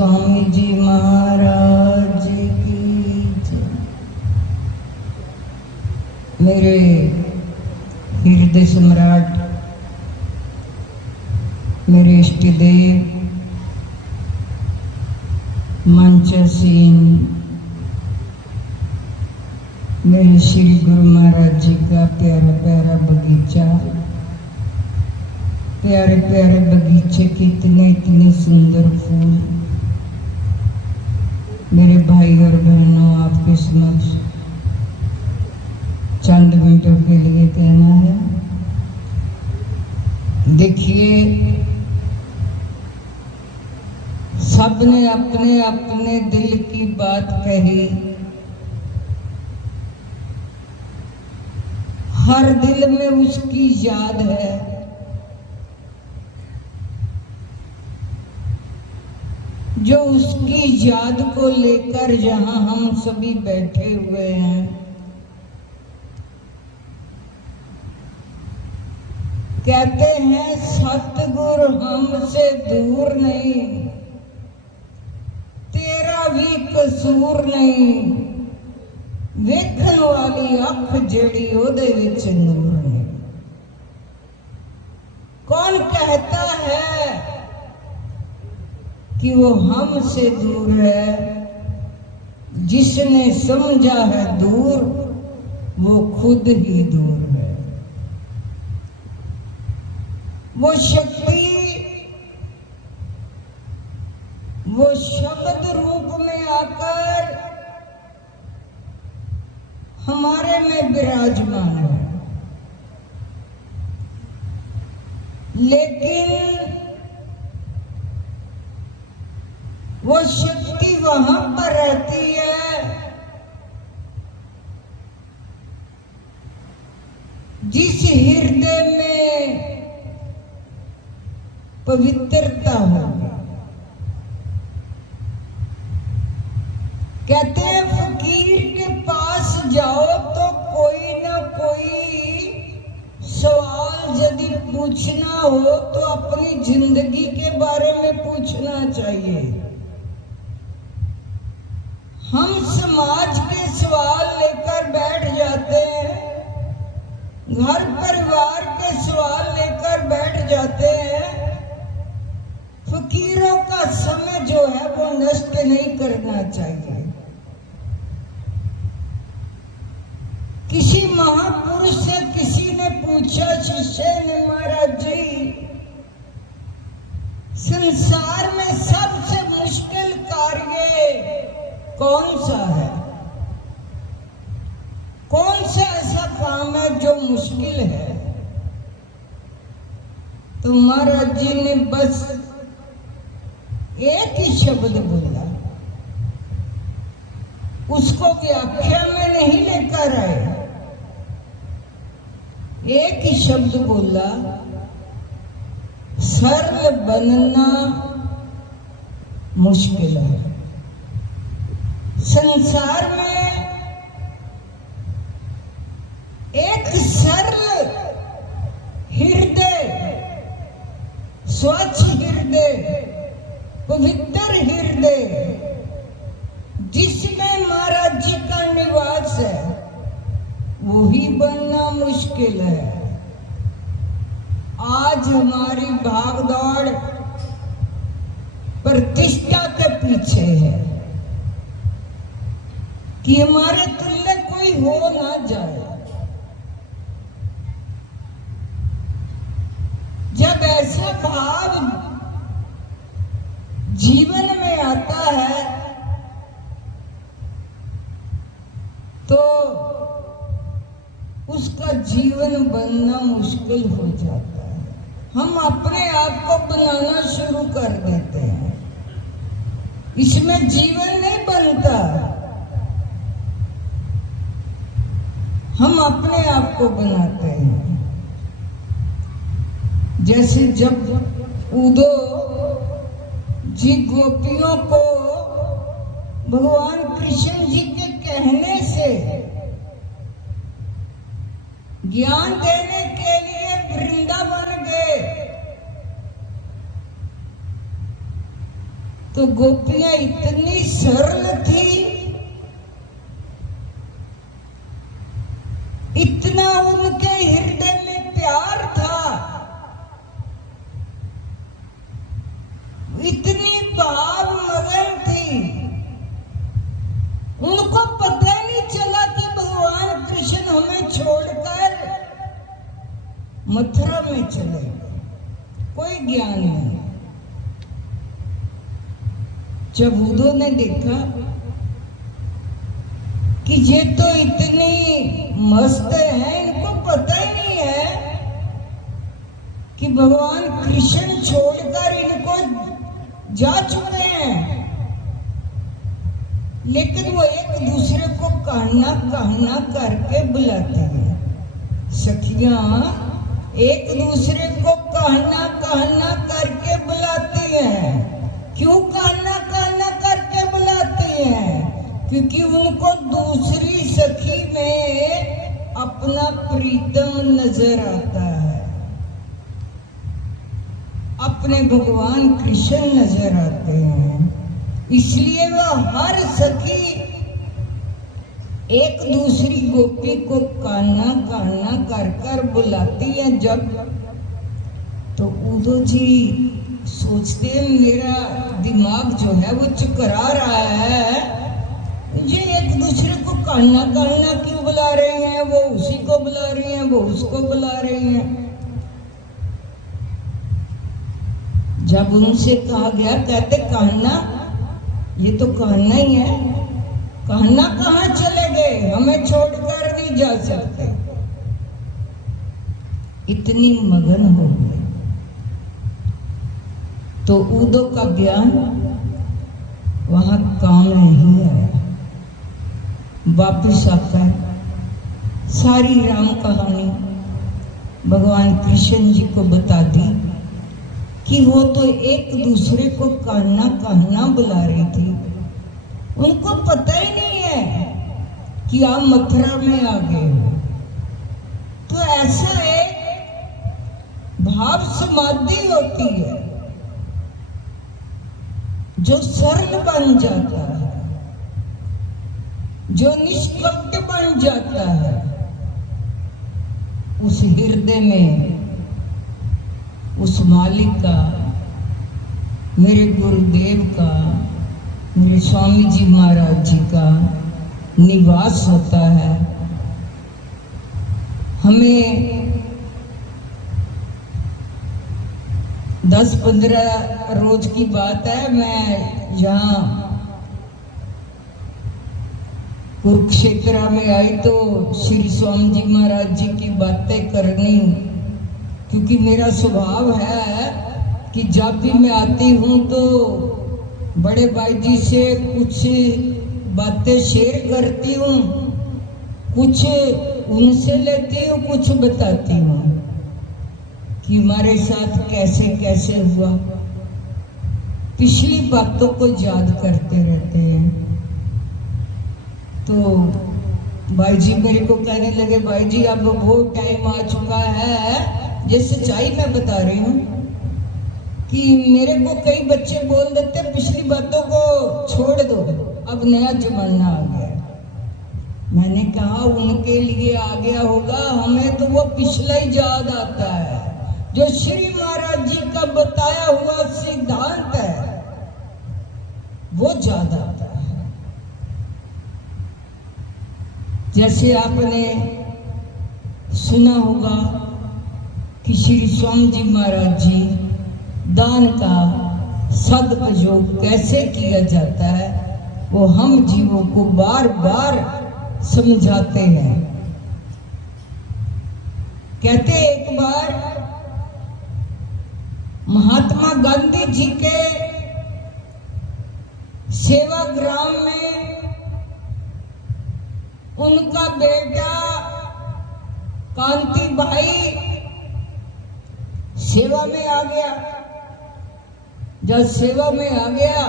स्वामी जी महाराज की जय। मेरे हृदय सम्राट, मेरे इष्ट देव, मंचासीन मेरे श्री गुरु महाराज जी का प्यारा प्यारा बगीचा, प्यारे प्यारे बगीचे के इतने इतने सुंदर फूल, मेरे भाई और बहनों, आपके समक्ष चंद मिनटों के लिए कहना है। देखिए, सबने अपने अपने दिल की बात कही। हर दिल में उसकी याद है। जो उसकी याद को लेकर यहाँ हम सभी बैठे हुए हैं। कहते हैं सतगुरु हमसे दूर नहीं, तेरा भी कसूर नहीं, वेखन वाली अख जेड़ी ओदे विच नूर नहीं। कौन कहता है कि वो हमसे दूर है? जिसने समझा है दूर, वो खुद ही दूर है। वो शक्ति, वो शब्द रूप में आकर हमारे में विराजमान है। लेकिन वो शक्ति वहां पर रहती है जिस हृदय में पवित्रता हो। कहते हैं फकीर के पास जाओ तो कोई ना कोई सवाल यदि पूछना हो तो अपनी जिंदगी के बारे में पूछना चाहिए। हम समाज के सवाल लेकर बैठ जाते हैं, घर परिवार के सवाल लेकर बैठ जाते हैं। फकीरों का समय जो है वो नष्ट नहीं करना चाहिए। किसी महापुरुष से किसी ने पूछा, शिष्य ने, महाराज जी, संसार में सबसे मुश्किल कार्य कौन सा है? कौन सा ऐसा काम है जो मुश्किल है? तो महाराज जी ने बस एक ही शब्द बोला, उसको व्याख्या में नहीं लेकर आए। एक ही शब्द बोला, सरल बनना मुश्किल है। संसार में एक सरल हृदय, स्वच्छ हृदय, पवित्र हृदय, जिसमें महाराज जी का निवास है, वही बनना मुश्किल है। आज हमारी भागदौड़ प्रतिष्ठा के पीछे है कि हमारे तुल्य कोई हो ना जाए। जब ऐसा भाव जीवन में आता है तो उसका जीवन बनना मुश्किल हो जाता है। हम अपने आप को बनाना शुरू कर देते हैं, इसमें जीवन नहीं बनता। हम अपने आप को बनाते हैं। जैसे जब उदो जी गोपियों को भगवान कृष्ण जी के कहने से ज्ञान देने के लिए वृंदावन गए, तो तो गोपियां इतनी सरल थी, इतना उनके हृदय में प्यार था, इतनी भाव मगन थी, उनको पता नहीं चला कि भगवान कृष्ण हमें छोड़कर मथुरा में चले गए। कोई ज्ञान नहीं। जब उद्धव ने देखा कि ये तो इतनी मस्त है, इनको पता ही नहीं है कि भगवान कृष्ण छोड़कर इनको जा चुके हैं, लेकिन वो एक दूसरे को कहना कहना करके बुलाते हैं। सखियां एक दूसरे को कहना कहना करके बुलाती हैं। क्यों कहना कहना करके बुलाती हैं? क्योंकि उनको दूसरी सखी में अपना प्रीतम नजर आता है, अपने भगवान कृष्ण नजर आते हैं। इसलिए वह हर सखी एक दूसरी गोपी को कान्हा कान्हा कर कर बुलाती है। जब तो उद्धव जी सोचते हैं मेरा दिमाग जो है वो चकरा रहा है, ये एक दूसरे को कान्हा कान्हा क्यों बुला रहे हैं? वो उसी को बुला रही हैं, वो उसको बुला रही हैं। जब उनसे कहा गया, कहते कान्हा, ये तो कान्हा ही है, कान्हा कहाँ चले गए? हमें छोड़कर नहीं जा सकते। इतनी मगन हो गए। तो उद्धव का ज्ञान वहां काम नहीं आया। वापिस आकर सारी राम कहानी भगवान कृष्ण जी को बता दी कि वो तो एक दूसरे को कान्हा कान्हा बुला रही थी। उनको पता ही नहीं है कि आप मथुरा में आ गए हो। तो ऐसा एक भाव समाधि होती है जो सरल बन जाता है, जो निष्कपट बन जाता है। उस हृदय में उस मालिक का, मेरे गुरुदेव का, मेरे स्वामी जी महाराज जी का निवास होता है। हमें 10-15 रोज की बात है, मैं यहाँ कुरुक्षेत्र में आई तो श्री स्वामी जी महाराज जी की बातें करनी, क्योंकि मेरा स्वभाव है कि जब भी मैं आती हूँ तो बड़े भाई जी से कुछ बातें शेयर करती हूँ, कुछ उनसे लेती हूँ, कुछ बताती हूँ कि हमारे साथ कैसे कैसे हुआ। पिछली बातों को याद करते रहते हैं। तो भाई जी मेरे को कहने लगे, भाई जी अब वो टाइम आ चुका है, ये सच्चाई मैं बता रही हूँ, कि मेरे को कई बच्चे बोल देते पिछली बातों को छोड़ दो, अब नया जमाना आ गया। मैंने कहा उनके लिए आ गया होगा, हमें तो वो पिछला ही याद आता है, जो श्री महाराज जी का बताया हुआ सिद्धांत है वो याद आता है। जैसे आपने सुना होगा कि श्री स्वामी जी महाराज जी दान का सदुपयोग कैसे किया जाता है, वो हम जीवों को बार बार समझाते हैं। कहते एक बार महात्मा गांधी जी के सेवाग्राम में उनका बेटा कांति भाई सेवा में आ गया। जब सेवा में आ गया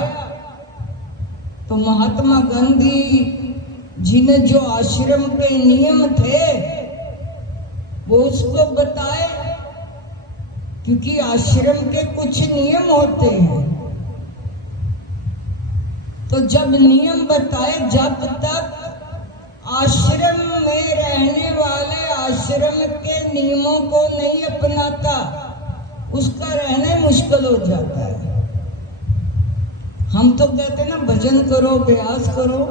तो महात्मा गांधी जी ने जो आश्रम के नियम थे वो उसको बताए, क्योंकि आश्रम के कुछ नियम होते हैं। तो जब नियम बताए, जब तक आश्रम में रहने वाले आश्रम के नियमों को नहीं अपनाता, उसका रहना मुश्किल हो जाता है। हम तो कहते हैं ना, भजन करो, अभ्यास करो,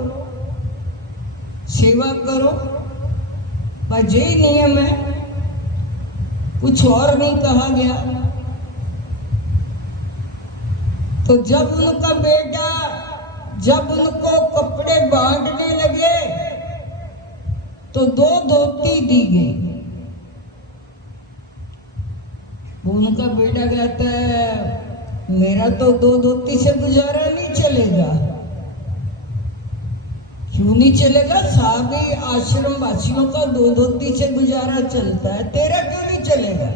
सेवा करो, पर यही नियम है, कुछ और नहीं कहा गया। तो जब उनका बेटा, जब उनको कपड़े बांटने लगे तो 2 धोती दी गई। उनका बेटा कहता है, मेरा तो 2 धोती से गुजारा नहीं चलेगा। क्यों नहीं चलेगा? सभी आश्रम वासियों का 2 धोती से गुजारा चलता है, तेरा क्यों नहीं चलेगा?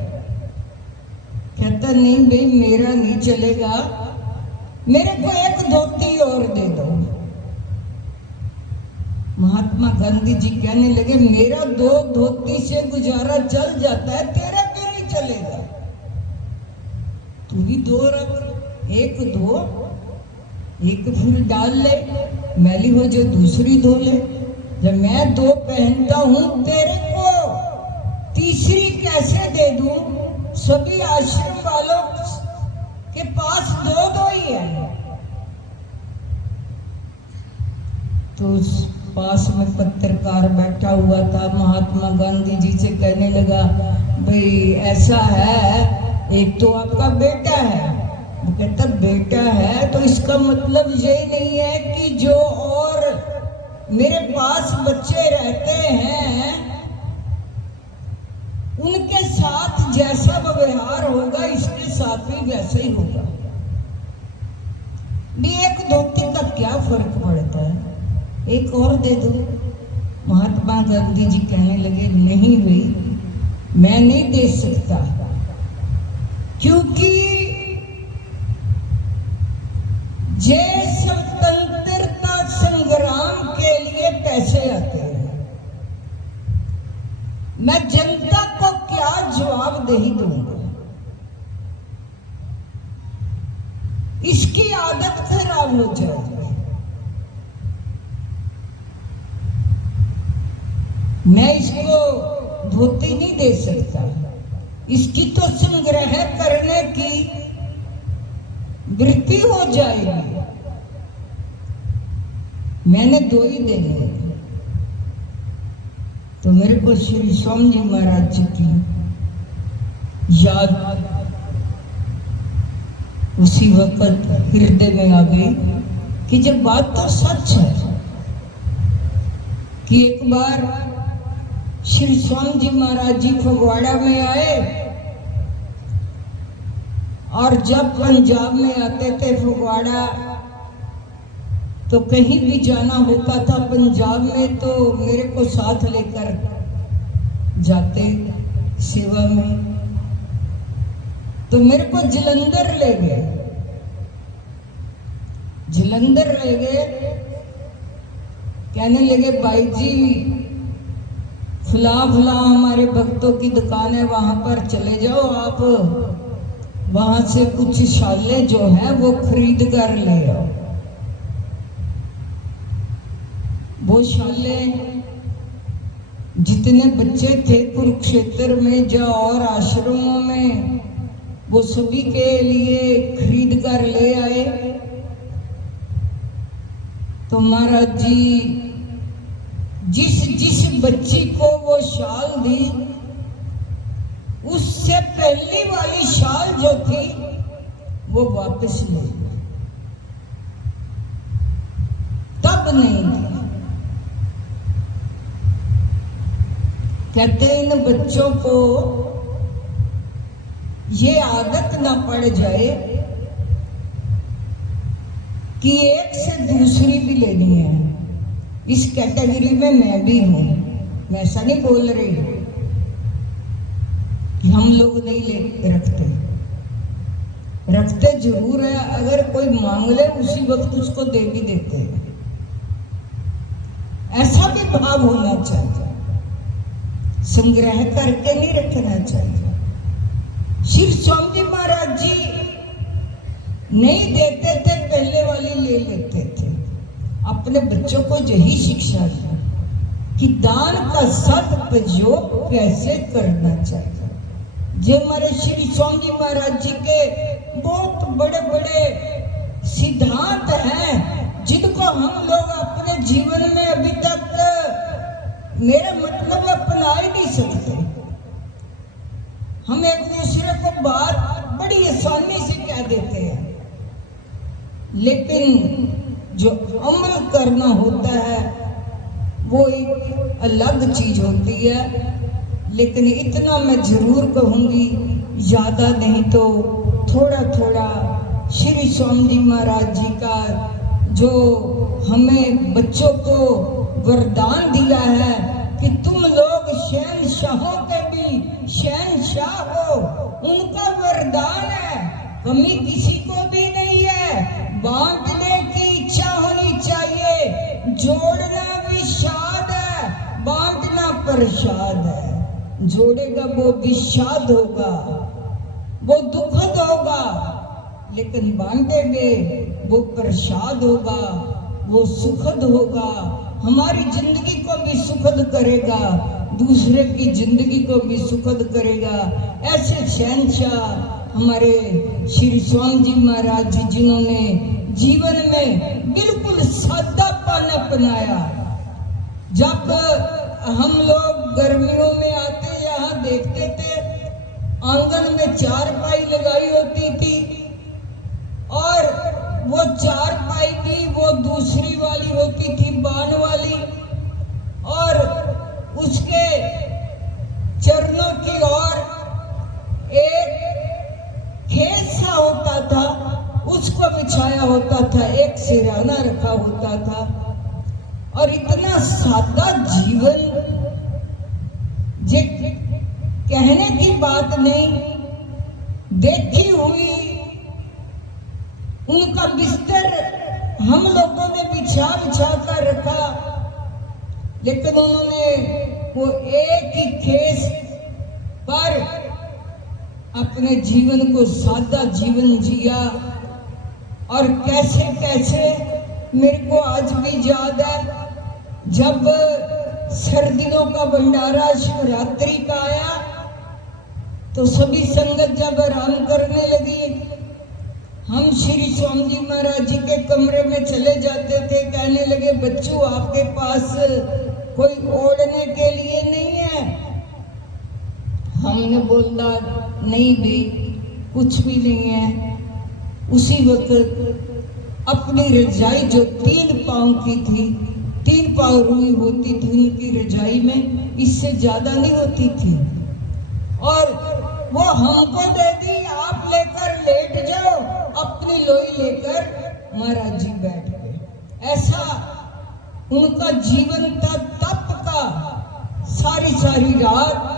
कहता नहीं भाई, मेरा नहीं चलेगा, मेरे को 1 धोती और दे दो। महात्मा गांधी जी कहने लगे, मेरा 2 धोती से गुजारा चल जाता है, तेरा क्यों नहीं चलेगा? तू भी 2 रख, 1 धो, 1 फिर डाल ले, मैली हो जो दूसरी धो ले। जब मैं 2 पहनता हूं, तेरे को तीसरी कैसे दे दूं? सभी आश्रम वालों के पास 2 ही है। तो उस पास में पत्रकार बैठा हुआ था, महात्मा गांधी जी से कहने लगा, भाई ऐसा है, एक तो आपका बेटा है। वो कहता, बेटा है तो इसका मतलब ये नहीं है कि जो और मेरे पास बच्चे रहते हैं उनके साथ जैसा व्यवहार होगा, इसके साथ भी वैसा ही होगा। भी 1 धोती का क्या फर्क पड़ता है, 1 और दे दो। महात्मा गांधी जी कहने लगे, नहीं भाई, मैं नहीं दे सकता, क्योंकि जे स्वतंत्रता संग्राम के लिए पैसे आते हैं, मैं जनता को क्या जवाबदेही दूंगा? इसकी आदत खराब हो जाएगी। मैं इसको धोती नहीं दे सकता, इसकी तो संग्रह करने की वृत्ति हो जाएगी। मैंने 2 ही देने। तो मेरे को श्री स्वामी जी महाराज जी की याद उसी वक्त हृदय में आ गई कि जब बात तो सच है कि एक बार श्री स्वामी जी महाराज जी फगवाड़ा में आए, और जब पंजाब में आते थे फगवाड़ा, तो कहीं भी जाना होता था पंजाब में तो मेरे को साथ लेकर जाते सेवा में। तो मेरे को जलंधर ले गए, जलंधर ले गए, कहने लगे, भाई जी फला हमारे भक्तों की दुकान है, वहां पर चले जाओ, आप वहां से कुछ शाले जो है वो खरीद कर ले आओ। वो शाले जितने बच्चे थे कुरुक्षेत्र में जो और आश्रमों में, वो सभी के लिए खरीद कर ले आए। तो महाराज जी जिस जिस बच्ची को वो शाल दी, उससे पहली वाली शाल जो थी वो वापस ले, तब नहीं थी। कहते इन बच्चों को ये आदत ना पड़ जाए कि एक से दूसरी भी लेनी है। इस कैटेगरी में मैं भी हूं, मैं ऐसा नहीं बोल रही कि हम लोग नहीं ले रखते, रखते जरूर है। अगर कोई मांग ले उसी वक्त उसको दे भी देते हैं, ऐसा भी भाव होना चाहिए, संग्रह करके नहीं रखना चाहिए। श्री स्वामी जी महाराज जी नहीं देते थे, पहले वाली ले लेते थे। अपने बच्चों को यही शिक्षा दी कि दान का सदुपयोग कैसे करना चाहिए। जो हमारे श्री स्वामी जी महाराज जी के बहुत बड़े बड़े सिद्धांत हैं जिनको हम लोग अपने जीवन में अभी तक मेरा मतलब अपना ही नहीं सकते। हम एक दूसरे को बात बड़ी आसानी से कह देते हैं, लेकिन जो अमल करना होता है वो एक अलग चीज होती है। लेकिन इतना मैं जरूर कहूंगी, ज्यादा नहीं तो थोड़ा थोड़ा श्री स्वामी जी महाराज जी का जो हमें बच्चों को वरदान दिया है कि तुम लोग शहंशाहों के भी शहंशाह हो, उनका वरदान है। कमी किसी को भी नहीं है। बांटने की इच्छा होनी चाहिए। जोड़ना विषाद है, बांटना प्रसाद है। जोड़ेगा वो विषाद होगा, वो दुखद होगा, लेकिन बांटेंगे वो प्रसाद होगा, वो सुखद होगा। हमारी जिंदगी को भी सुखद करेगा, दूसरे की जिंदगी को भी सुखद करेगा। ऐसे शहंशाह हमारे श्री स्वामी जी महाराज जी, जिन्होंने जीवन में बिल्कुल सादापन अपनाया। जब हम लोग गर्मियों में आते यहाँ देखते थे, आंगन में चारपाई लगाई होती थी और वो चारपाई भी वो दूसरी वाली होती थी, बाण वाली, और उसके चरणों की ओर एक खेत सा होता था, उसको बिछाया होता था, एक सिरहाना रखा होता था। और इतना सादा जीवन, जे कहने की बात नहीं, देखी हुई उनका बिस्तर हम लोगों ने बिछा कर रखा, लेकिन उन्होंने वो एक ही खेस पर अपने जीवन को सादा जीवन जिया। और कैसे कैसे मेरे को आज भी याद है, जब सर्दियों का भंडारा शिवरात्रि का आया तो सभी संगत जब आराम करने लगी, हम श्री स्वामी जी महाराज जी के कमरे में चले जाते थे। कहने लगे, बच्चों आपके पास कोई ओढ़ने के लिए नहीं है? हमने बोला, नहीं भी, कुछ भी नहीं है। उसी वक्त अपनी रजाई जो 3 पांव की थी, 3 पांव रुई होती थी उनकी रजाई में, इससे ज्यादा नहीं होती थी, और वो हमको दे दी, आप लेकर लेट जाओ। अपनी लोई लेकर महाराज जी बैठ गए। ऐसा उनका जीवन था, तप का। सारी रात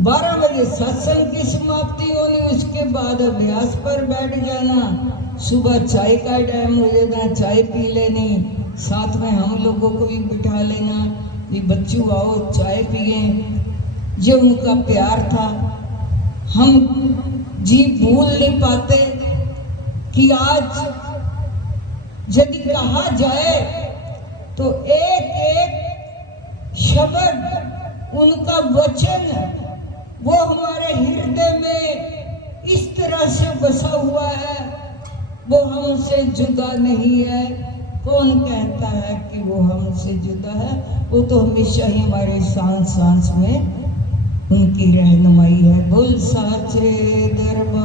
12 बजे सत्संग की समाप्ति होनी, उसके बाद अभ्यास पर बैठ जाना। सुबह चाय का टाइम हो जाना, चाय पी लेनी, साथ में हम लोगों को भी बिठा लेना कि बच्चों आओ चाय पिए। ये उनका प्यार था। हम जी भूल नहीं पाते कि आज यदि कहा जाए तो एक एक शब्द, उनका वचन, वो हमारे हृदय में इस तरह से बसा हुआ है, वो हमसे जुदा नहीं है। कौन कहता है कि वो हमसे जुदा है? वो तो हमेशा ही हमारे सांस सांस में उनकी रहनुमाई है। बोल साचे दरबार